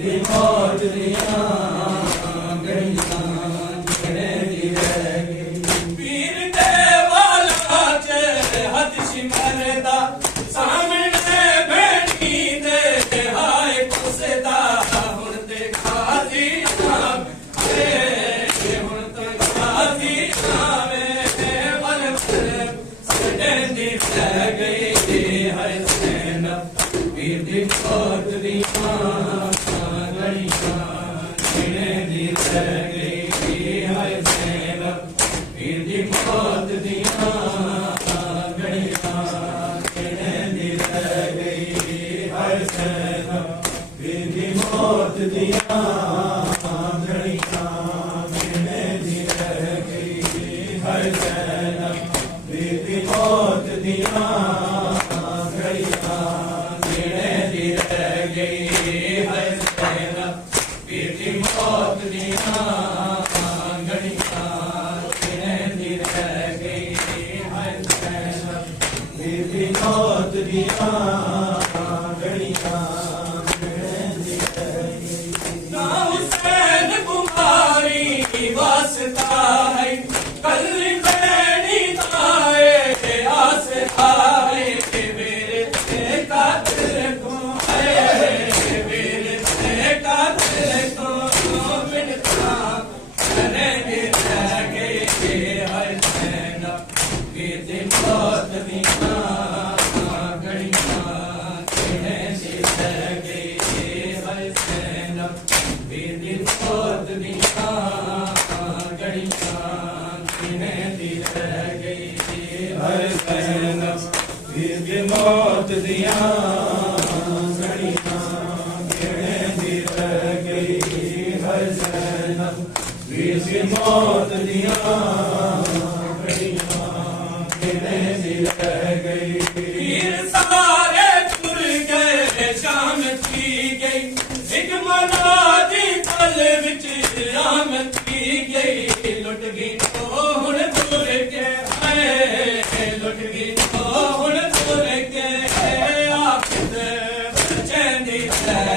दी मौत दिया गड़ियां जिगड़े दी रह गई। पीर दे वाला च हथ शिमरदा सामने बैठी दे हाय कुसदा हुण ते खादी आवे हुण ते खादी आवे वल सड़े दी रह गई हाय सैना पीर दी मौत दिया गड़ियां जिगड़े दी रह गई हाय सैना पीर दी मौत दिया गड़ियां जिगड़े दी रह गई हाय सैना पीर दी मौत दिया गड़ियां जिगड़े दी रह गई हाय सैना पीर दी मौत दिया गड़ियां जिगड़े दी रह गई हाय सैना पीर दी मौत दिया गड़ियां जिगड़े दी रह गई हाय सैना पीर दी मौत दिया गड़ियां जिगड़े दी रह गई। ना हुसैन कुमारी वास्ता है कल बैणी ताए आस आए मेरे से कातिल को है मेरे से कातिल को मिलता करे रह गए हाय सैना पीर दी मौत दिया गड़ियां जिगड़े दी रह गई हाय सैना पीर दी मौत दिया गड़ियां जिगड़े दी रह गई हाय सैना पीर दी मौत दिया गड़ियां जिगड़े दी रह गई हाय सैना पीर दी मौत दिया गड़ियां जिगड़े दी रह गई। पीर सारे टुर गए शाम थी गई एक मना दी पल विच रामत की गई लुट गई तो हुण तुर के आए लुट गई तो हुण तुर के आखिर चैन दी रह